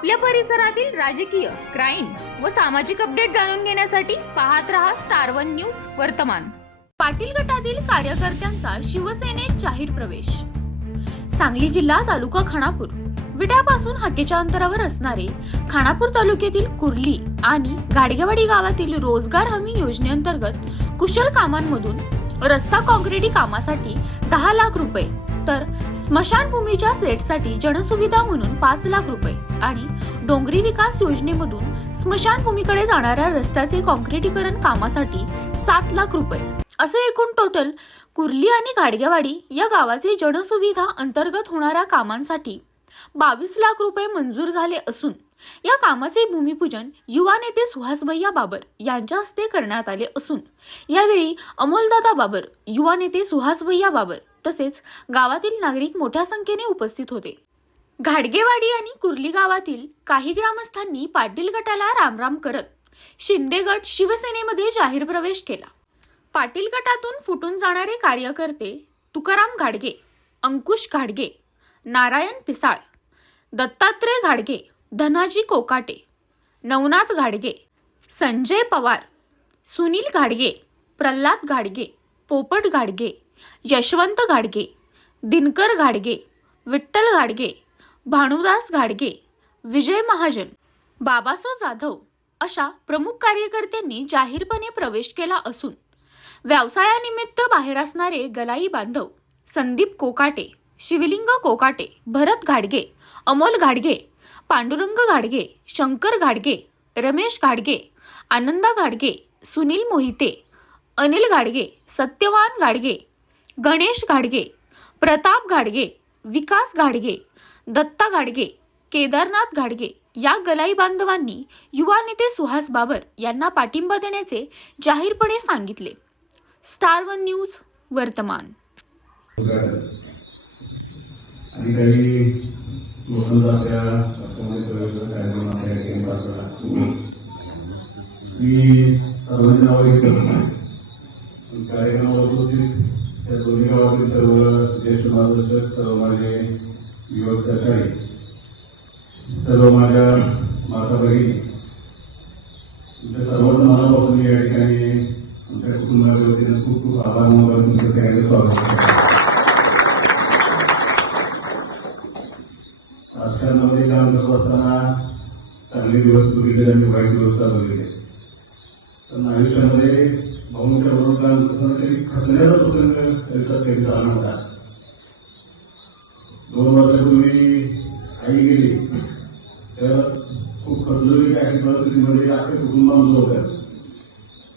आपल्या परिसरातील राजकीय क्राईम व सामाजिक अपडेट जाणून घेण्यासाठी पाहत रहा स्टार वन न्यूज वर्तमान. पाटील गटातील कार्यकर्त्यांचा शिवसेनेत जाहीर प्रवेश. सांगली जिल्हा तालुका खानापूर. विट्यापासून हाकेच्या अंतरावर असणारे खानापूर तालुक्यातील कुर्ली आणि गाडगेवाडी गावातील रोजगार हमी योजनेअंतर्गत कुशल कामांमधून रस्ता काँक्रिटी कामासाठी दहा लाख रुपये तर स्मशानभूमीच्या सेटसाठी जनसुविधा म्हणून पाच लाख रुपये. आणि डोंगरी विकास योजनेमधून स्मशानभूमीकडे जाणाऱ्या रस्त्याचे काँक्रिटीकरण कामासाठी सात लाख रुपये. असे एकूण टोटल कुर्ली आणि गाडगेवाडी या गावाचे जनसुविधा अंतर्गत होणाऱ्या कामांसाठी बावीस लाख रुपये मंजूर झाले असून या कामाचे भूमिपूजन युवा नेते सुहास भैया बाबर यांच्या हस्ते करण्यात आले असून यावेळी अमोलदादा बाबर युवा नेते सुहास भैया बाबर तसेच गावातील नागरिक मोठ्या संख्येने उपस्थित होते. घाडगेवाडी आणि कुर्ली गावातील काही ग्रामस्थांनी पाटील गटाला रामराम करत शिंदे गट शिवसेनेमध्ये जाहीर प्रवेश केला. पाटील गटातून फुटून जाणारे कार्यकर्ते तुकाराम घाडगे अंकुश घाडगे नारायण पिसाळ दत्तात्रय घाडगे धनाजी कोकाटे नवनाथ घाडगे संजय पवार सुनील घाडगे प्रल्हाद घाडगे पोपट घाडगे यशवंत घाडगे दिनकर घाडगे विठ्ठल घाडगे भानुदास घाडगे विजय महाजन बाबासो जाधव अशा प्रमुख कार्यकर्त्यांनी जाहीरपणे प्रवेश केला असून व्यवसायानिमित्त बाहेर असणारे गलाई बांधव संदीप कोकाटे शिवलिंग कोकाटे भरत घाडगे अमोल घाडगे पांडुरंग घाडगे शंकर घाडगे रमेश घाडगे आनंदा घाडगे सुनील मोहिते अनिल घाडगे सत्यवान घाडगे गणेश घाडगे प्रताप घाडगे विकास घाडगे दत्ता घाडगे केदारनाथ घाडगे या गलाई बांधवांनी युवा नेते सुहास बाबर यांना पाठिंबा देण्याचे जाहीरपणे सांगितले. स्टार वन न्यूज वर्तमान. आणि कार्यक्रमाला उपस्थित त्या दोन्ही गावातील सर्व ज्येष्ठ मार्गदर्शक सर्व माझे सहकारी सर्व माझ्या माता बहिणी तुमच्या सर्वांचं मनापासून या ठिकाणी आमच्या कुटुंबाच्या वतीनं खूप खूप आभार मानून तुमचं त्यामध्ये स्वागत करतो राजकारणामध्ये काम करत असताना चांगले दिवस बघितले आणि वाईट दिवस बघितले पण आयुष्यामध्ये भाऊंच्या बरोबर काम करताना तरी खचण्याचा प्रसंग त्यांचा त्यांचा आनंद आहे. दोन वर्षापूर्वी आई गेली. तर खूप कमजोरीच्या अशी परिस्थितीमध्ये अख्ख्या कुटुंबामध्ये होतं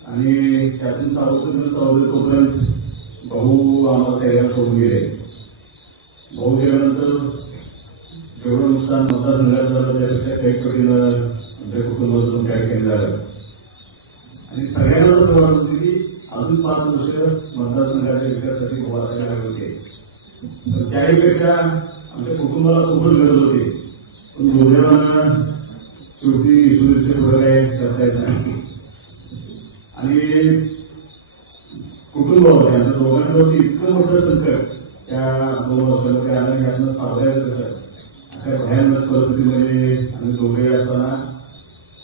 आणि त्यातून सावत्र सावत्र तोपर्यंत भाऊ आम्हाला तयार करून गेले. भाऊ गेल्यानंतर जेवढं नुकसान मतदारसंघात झालं त्यापेक्षा काही पटीनं आमच्या कुटुंबातून काही काही झालं. आणि सगळ्यांना असं वाटत होती की अजून पाच वर्ष मतदारसंघाच्या विकासासाठी उभा राहायला होते. त्याहीपेक्षा आमच्या कुटुंबाला खूपच गरज होती. पण दुर्दैवानं शेवटी सुरक्षित वगैरे करता येत नाही. आणि कुटुंब होते आमच्या दोघांवरती इतकं मोठं संकट त्या दोन वर्षाला त्या की यातनं सावधायचं कसं? अशा भयानक परिस्थितीमध्ये आम्ही दोघे असताना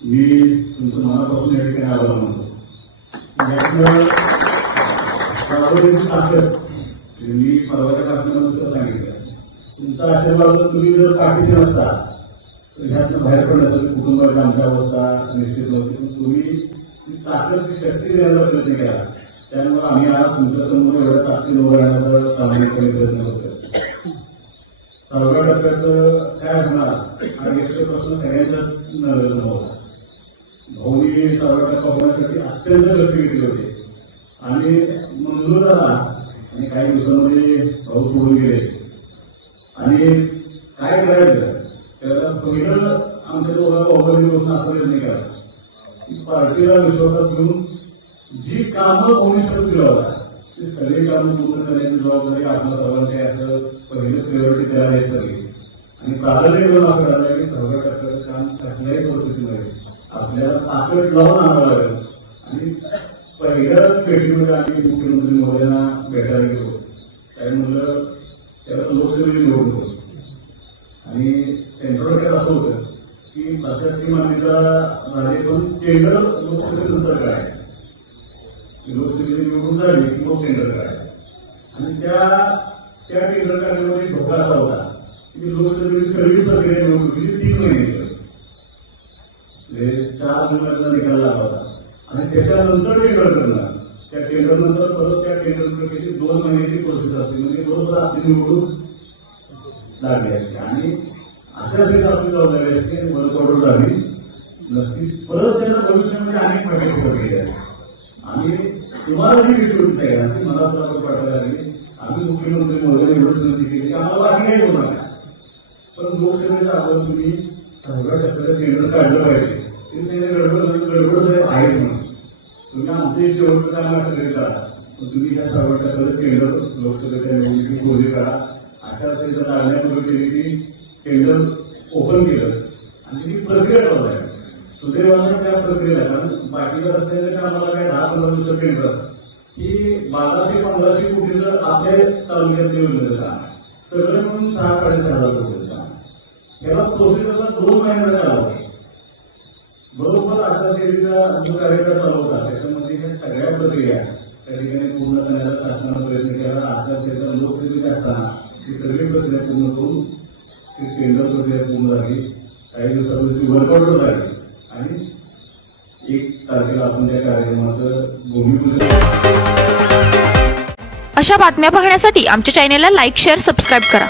मी तुमचं मनापासून या ठिकाणी आभार मानतो. यातनं ताकद त्यांनी परवाच्या कार्यक्रमानुसार सांगितलं. तुमचा आशीर्वाद जर तुम्ही जर पाठीशी असता तर ह्यातनं बाहेर पडण्याचं कुटुंबाच्या आमच्या अवस्था निश्चित होती तुम्ही ताकद शक्ती देण्याचा प्रयत्न केला. त्यामुळे आम्ही आज तुमच्यासमोर एवढ्या ताकदीनं उभं राहण्याचा प्रामाणिकपणे प्रयत्न करतो सहाव्या टप्प्याचं काय होणार? हा यक्षपासून सगळ्यांच्याच नजरेत होता भाऊनी सहाव्या टप्पा होण्यासाठी अत्यंत लक्ष घेतले होते. आणि मंजूर झाला. आणि काही दिवसांमध्ये पाऊस सोडून गेले. आणि काय करायचं? त्याला पहिलं आमच्या दोघांना भाऊबंदी गोष्ट असं नाही करा पार्टीला विश्वासात घेऊन जी कामं भविष्यात केलं होता ते सगळे कामं पूर्ण करण्याची जबाबदारी आपल्या सर्वांची असं पहिलं प्रायोरिटी द्यायला हे सगळी आणि प्राधान्य देऊन असं करायला की सर्व टक्क्याचं काम कसल्याही परिस्थितीमध्ये. आपल्याला ताकद लावून आणावं लागेल. पहिल्याच पेटीमध्ये आम्ही मुख्यमंत्री महोदयांना भेटायला गेलो. काय म्हणलं? त्याला लोकसेवेची निवडणूक होती. आणि त्यांच्याकडे काय असं होतं की प्रशासकीय मान्यता झाली पण टेंडर लोकसभेनंतर काय लोकसभेची निवडून झाली की मग टेंडर काय आणि त्या त्या टेंडर करण्यामध्ये धोका असा होता की लोकसभेची सगळी प्रक्रिया निवडणुकीची तीन महिने. आणि त्याच्यानंतर टेंडर करणार. त्या टेंडर परत त्या टेंडर प्रक्रियेची दोन महिन्याची प्रोसेस असते. म्हणजे बरोबर आपली निवडून लागली असते. आणि अशाच एक आपली जबाबदारी असते. वर्क झाली नक्कीच परत त्यांना भविष्यामध्ये अनेक प्रकारची प्रक्रिया आहे आम्ही तुम्हाला जी रिक्वेस्ट आहे ती मला प्रॉपर पाठवायला लागली आम्ही मुख्यमंत्री महोदय एवढंच विनंती केली. की आम्हाला बाकी काही होणार पण लोकसभेचा आपण तुम्ही सहाव्या टप्प्याचं टेंडर काढलं पाहिजे ते सगळे गडबड गडबड साहेब आहे म्हणून तुम्ही आमचे शेवटचं काम असं तरी करा. तुम्ही त्या टेंडर लोकसभेच्या निवडणुकीत आचारसंहिता केली ती टेंडर ओपन केलं. आणि ती प्रक्रिया चालू आहे. सुदैवानं त्या प्रक्रियेला कारण बाकीच्या रस्त्याच्या काय दहा पंधरा दिवसात टेंडर असतात बाराशे पंधराशे कोटी जर आपल्या तालुक्यात मिळून सगळं म्हणून सहा साडेसहा हजार कोटी काम याला दोन महिन्याचा कालावधी. बरोबर आचारसंहितेचा जो कार्यक्रम चालू होता सगळ्या प्रक्रिया त्या ठिकाणी पूर्ण करण्याचा शासनाचा प्रयत्न केला. आचारसंहिता लोकसभेत असताना ती सगळी प्रक्रिया पूर्ण करून ती टेंडर प्रक्रिया पूर्ण झाली. काही दिवसापूर्वी ती वर्कआउट झाली. आणि एक तारखेला आपण त्या कार्यक्रमाचं भूमिपूजन अशा बातम्या पाहण्यासाठी आमच्या चॅनेलला लाईक शेअर सबस्क्राईब करा.